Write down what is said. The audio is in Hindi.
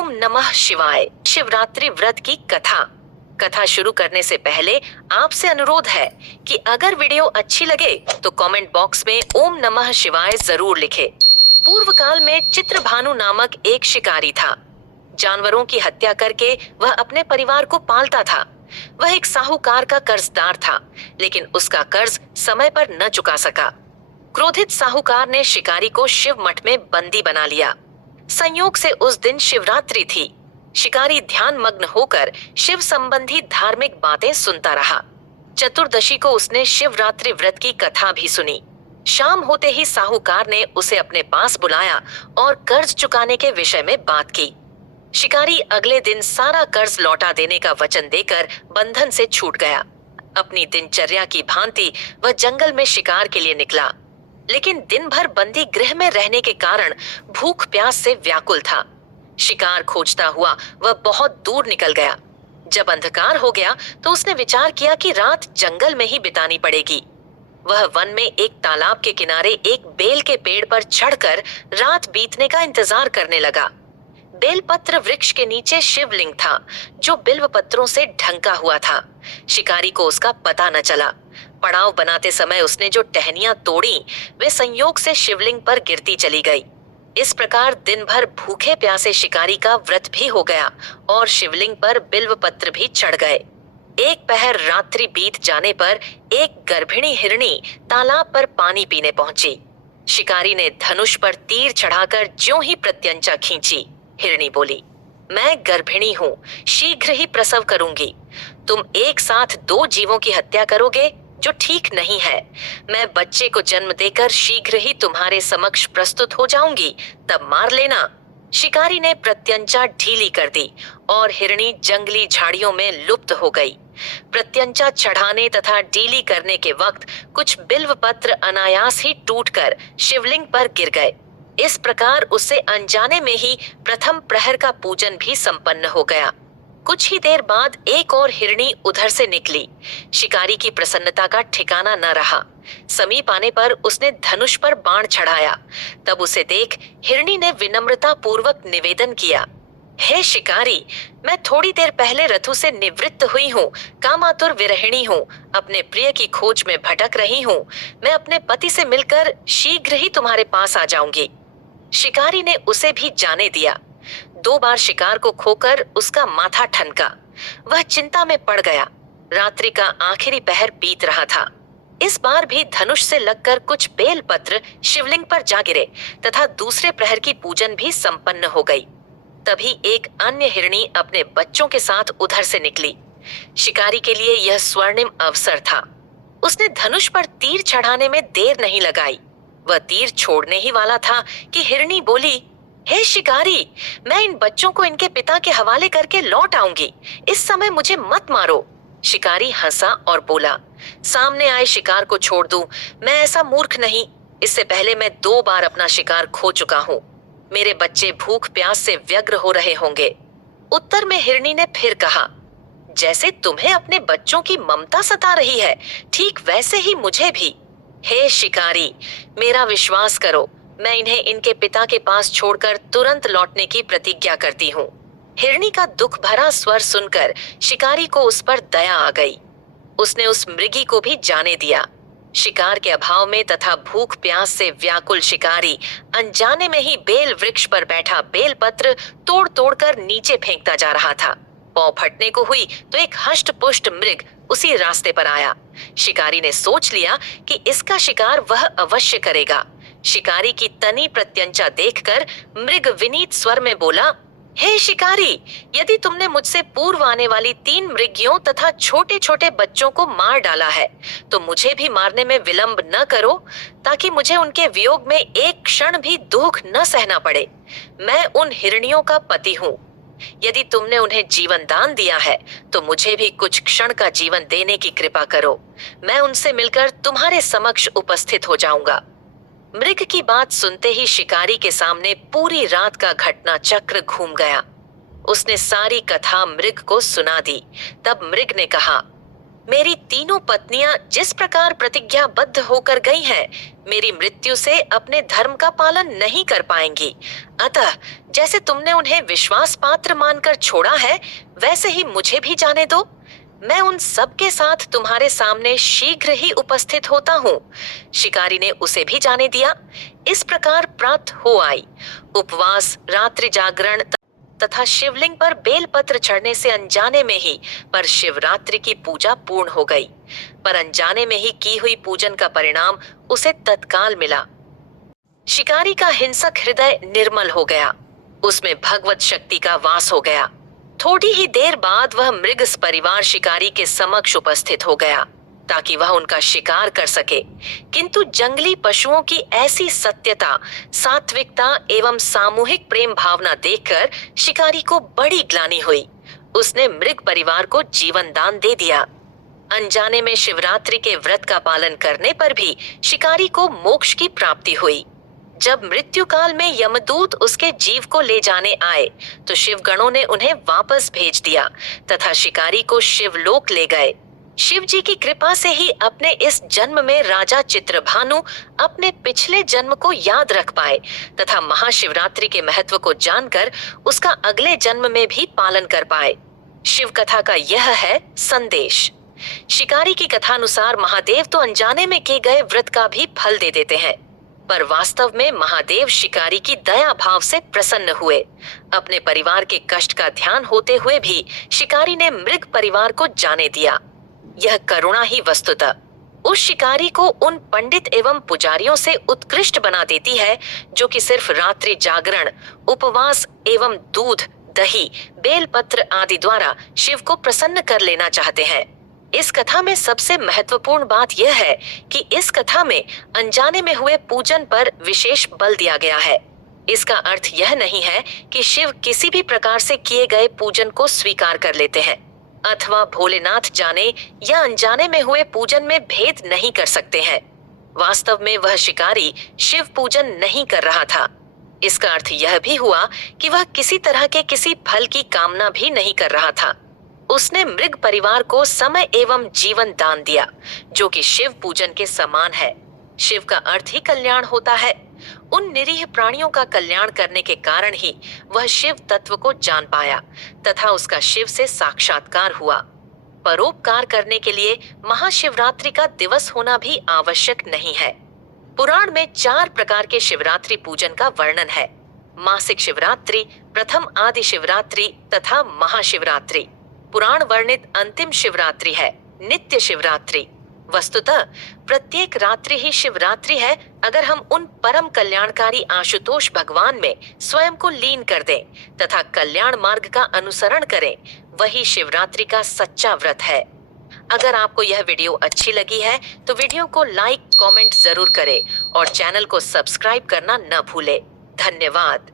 ओम नमः शिवाय शिवरात्रि व्रत की कथा। कथा शुरू करने से पहले आपसे अनुरोध है कि अगर वीडियो अच्छी लगे तो कमेंट बॉक्स में ओम नमः शिवाय जरूर लिखें। पूर्व काल में चित्रभानु नामक एक शिकारी था। जानवरों की हत्या करके वह अपने परिवार को पालता था। वह एक साहूकार का कर्जदार था, लेकिन उसका कर्ज समय पर न चुका सका। क्रोधित साहूकार ने शिकारी को शिव मठ में बंदी बना लिया। संयोग से उस दिन शिवरात्रि थी। शिकारी ध्यान मग्न होकर शिव संबंधी धार्मिक बातें सुनता रहा। चतुर्दशी को उसने शिवरात्रि व्रत की कथा भी सुनी। शाम होते ही साहूकार ने उसे अपने पास बुलाया और कर्ज चुकाने के विषय में बात की। शिकारी अगले दिन सारा कर्ज लौटा देने का वचन देकर बंधन से छूट गया। अपनी दिनचर्या की भांति वह जंगल में शिकार के लिए निकला, लेकिन दिन भर बंदी गृह में रहने के कारण भूख प्यास से व्याकुल था। शिकार खोजता हुआ वह बहुत दूर निकल गया। जब अंधकार हो गया तो उसने विचार किया कि रात जंगल में ही बितानी पड़ेगी। वह वन में एक तालाब के किनारे एक बेल के पेड़ पर चढ़कर रात बीतने का इंतजार करने लगा। बेलपत्र वृक्ष के नीचे शिवलिंग था, जो बिल्व पत्रों से ढंका हुआ था। शिकारी को उसका पता न चला। पड़ाव बनाते समय उसने जो टहनियां तोड़ी वे संयोग से शिवलिंग पर गिरती चली गई। इस प्रकार दिन भर भूखे प्यासे शिकारी का व्रत भी हो गया और शिवलिंग पर बिल्व पत्र भी चढ़ गए। एक पहर रात्रि बीत जाने पर एक गर्भिणी हिरणी तालाब पर पानी पीने पहुंची। शिकारी ने धनुष पर तीर चढ़ाकर ज्यों ही प्रत्यंचा खींची। हिरणी बोली, मैं गर्भिणी हूँ, शीघ्र ही प्रसव करूंगी। तुम एक साथ दो जीवों की हत्या करोगे, जो ठीक नहीं है। मैं बच्चे को जन्म देकर शीघ्र ही तुम्हारे समक्ष प्रस्तुत हो जाऊंगी, तब मार लेना। शिकारी ने प्रत्यंचा ढीली कर दी और हिरणी जंगली झाड़ियों में लुप्त हो गई। प्रत्यंचा चढ़ाने तथा ढीली करने के वक्त कुछ बिल्व पत्र अनायास ही टूटकर शिवलिंग पर गिर गए। इस प्रकार उससे अनजाने में ही प्रथम प्रहर का पूजन भी संपन्न हो गया। कुछ ही देर बाद एक और हिरणी उधर से निकली। शिकारी की प्रसन्नता का ठिकाना न रहा। समीप आने पर उसने धनुष पर बाण चढ़ाया। तब उसे देख हिरणी ने विनम्रता पूर्वक निवेदन किया, हे शिकारी, मैं थोड़ी देर पहले रथु से निवृत्त हुई हूँ, कामातुर विरहिणी हूँ, अपने प्रिय की खोज में भटक रही हूँ। मैं अपने पति से मिलकर शीघ्र ही तुम्हारे पास आ जाऊंगी। शिकारी ने उसे भी जाने दिया। 2 बार शिकार को खोकर उसका माथा ठनका। वह चिंता में पड़ गया। रात्रि का आखिरी पहर बीत रहा था। इस बार भी धनुष से लगकर कुछ बेल पत्र शिवलिंग पर जा गिरे तथा दूसरे प्रहर की पूजन भी संपन्न हो गई। तभी एक अन्य हिरणी अपने बच्चों के साथ उधर से निकली। शिकारी के लिए यह स्वर्णिम अवसर था। उसने धनुष पर तीर चढ़ाने में देर नहीं लगाई। वह तीर छोड़ने ही वाला था कि हिरणी बोली, हे शिकारी, मैं इन बच्चों को इनके पिता के हवाले करके लौट आऊंगी। इस समय मुझे मत मारो। शिकारी हंसा और बोला, सामने आए शिकार को छोड़ दूं, मैं ऐसा मूर्ख नहीं। इससे पहले मैं 2 बार अपना शिकार खो चुका हूँ। मेरे बच्चे भूख प्यास से व्यग्र हो रहे होंगे। उत्तर में हिरणी ने फिर कहा, जैसे तुम्हें अपने बच्चों की ममता सता रही है, ठीक वैसे ही मुझे भी। हे शिकारी, मेरा विश्वास करो, मैं इन्हें इनके पिता के पास छोड़कर तुरंत लौटने की प्रतिज्ञा करती हूँ। हिरणी का दुख भरा स्वर सुनकर शिकारी को उस पर दया आ गई। उसने उस मृगी को भी जाने दिया। शिकार के अभाव में तथा भूख प्यास से व्याकुल शिकारी अनजाने में ही बेल वृक्ष पर बैठा बेल पत्र तोड़ तोड़ कर नीचे फेंकता जा रहा था। पांव फटने को हुई तो एक हष्ट पुष्ट मृग उसी रास्ते पर आया। शिकारी ने सोच लिया कि इसका शिकार वह अवश्य करेगा। शिकारी की तनी प्रत्यंचा देखकर मृग विनीत स्वर में बोला, हे शिकारी, यदि तुमने मुझसे पूर्व आने वाली 3 मृगियों तथा छोटे छोटे बच्चों को मार डाला है, तो मुझे भी मारने में विलंब न करो, ताकि मुझे उनके वियोग में एक क्षण भी दुख न सहना पड़े। मैं उन हिरणियों का पति हूँ। यदि तुमने उन्हें जीवन दान दिया है, तो मुझे भी कुछ क्षण का जीवन देने की कृपा करो। मैं उनसे मिलकर तुम्हारे समक्ष उपस्थित हो जाऊंगा। मृग की बात सुनते ही शिकारी के सामने पूरी रात का घटना चक्र घूम गया। उसने सारी कथा मृग को सुना दी। तब मृग ने कहा, मेरी तीनों पत्नियां जिस प्रकार प्रतिज्ञाबद्ध होकर गई हैं, मेरी मृत्यु से अपने धर्म का पालन नहीं कर पाएंगी। अतः जैसे तुमने उन्हें विश्वास पात्र मानकर छोड़ा है, वैसे ही मुझे भी जाने दो। मैं उन सब के साथ तुम्हारे सामने शीघ्र ही उपस्थित होता हूँ। शिकारी ने उसे भी जाने दिया। इस प्रकार प्रातः हो आई। उपवास, रात्रि जागरण तथा शिवलिंग पर बेलपत्र चढ़ने से अनजाने में ही पर शिवरात्रि की पूजा पूर्ण हो गई। पर अनजाने में ही की हुई पूजन का परिणाम उसे तत्काल मिला। शिकारी का हिंसक हृदय निर्मल हो गया। उसमें भगवत शक्ति का वास हो गया। थोड़ी ही देर बाद वह मृगस परिवार शिकारी के समक्ष उपस्थित हो गया ताकि वह उनका शिकार कर सके। किंतु जंगली पशुओं की ऐसी सत्यता, सात्विकता एवं सामूहिक प्रेम भावना देखकर शिकारी को बड़ी ग्लानि हुई। उसने मृग परिवार को जीवन दान दे दिया। अनजाने में शिवरात्रि के व्रत का पालन करने पर भी शिकारी को मोक्ष की प्राप्ति हुई। जब मृत्यु काल में यमदूत उसके जीव को ले जाने आए तो शिवगणों ने उन्हें वापस भेज दिया तथा शिकारी को शिवलोक ले गए। शिव जी की कृपा से ही अपने इस जन्म में राजा चित्रभानु अपने पिछले जन्म को याद रख पाए तथा महाशिवरात्रि के महत्व को जानकर उसका अगले जन्म में भी पालन कर पाए। शिव कथा का यह है संदेश। शिकारी की कथानुसार महादेव तो अनजाने में किए गए व्रत का भी फल दे देते हैं, पर वास्तव में महादेव शिकारी की दया भाव से प्रसन्न हुए। अपने परिवार के कष्ट का ध्यान होते हुए भी शिकारी ने मृग परिवार को जाने दिया। यह करुणा ही वस्तुतः उस शिकारी को उन पंडित एवं पुजारियों से उत्कृष्ट बना देती है जो कि सिर्फ रात्रि जागरण, उपवास एवं दूध, दही, बेलपत्र आदि द्वारा शिव को प्रसन्न कर लेना चाहते हैं। इस कथा में सबसे महत्वपूर्ण बात यह है कि इस कथा में अनजाने में हुए पूजन पर विशेष बल दिया गया है। इसका अर्थ यह नहीं है कि शिव किसी भी प्रकार से किए गए पूजन को स्वीकार कर लेते हैं अथवा भोलेनाथ जाने या अनजाने में हुए पूजन में भेद नहीं कर सकते हैं। वास्तव में वह शिकारी शिव पूजन नहीं कर रहा था। इसका अर्थ यह भी हुआ कि वह किसी तरह के किसी फल की कामना भी नहीं कर रहा था। उसने मृग परिवार को समय एवं जीवन दान दिया जो कि शिव पूजन के समान है। शिव का अर्थ ही कल्याण होता है। उन निरीह प्राणियों का कल्याण करने के कारण ही वह शिव तत्व को जान पाया तथा उसका शिव से साक्षात्कार हुआ। परोपकार करने के लिए महाशिवरात्रि का दिवस होना भी आवश्यक नहीं है। पुराण में 4 प्रकार के शिवरात्रि पूजन का वर्णन है। मासिक शिवरात्रि, प्रथम आदि शिवरात्रि तथा महाशिवरात्रि। पुराण वर्णित अंतिम शिवरात्रि है नित्य शिवरात्रि। वस्तुतः प्रत्येक रात्रि ही शिवरात्रि है अगर हम उन परम कल्याणकारी आशुतोष भगवान में स्वयं को लीन कर दें तथा कल्याण मार्ग का अनुसरण करें, वही शिवरात्रि का सच्चा व्रत है। अगर आपको यह वीडियो अच्छी लगी है तो वीडियो को लाइक, कमेंट जरूर करें और चैनल को सब्सक्राइब करना न भूलें। धन्यवाद।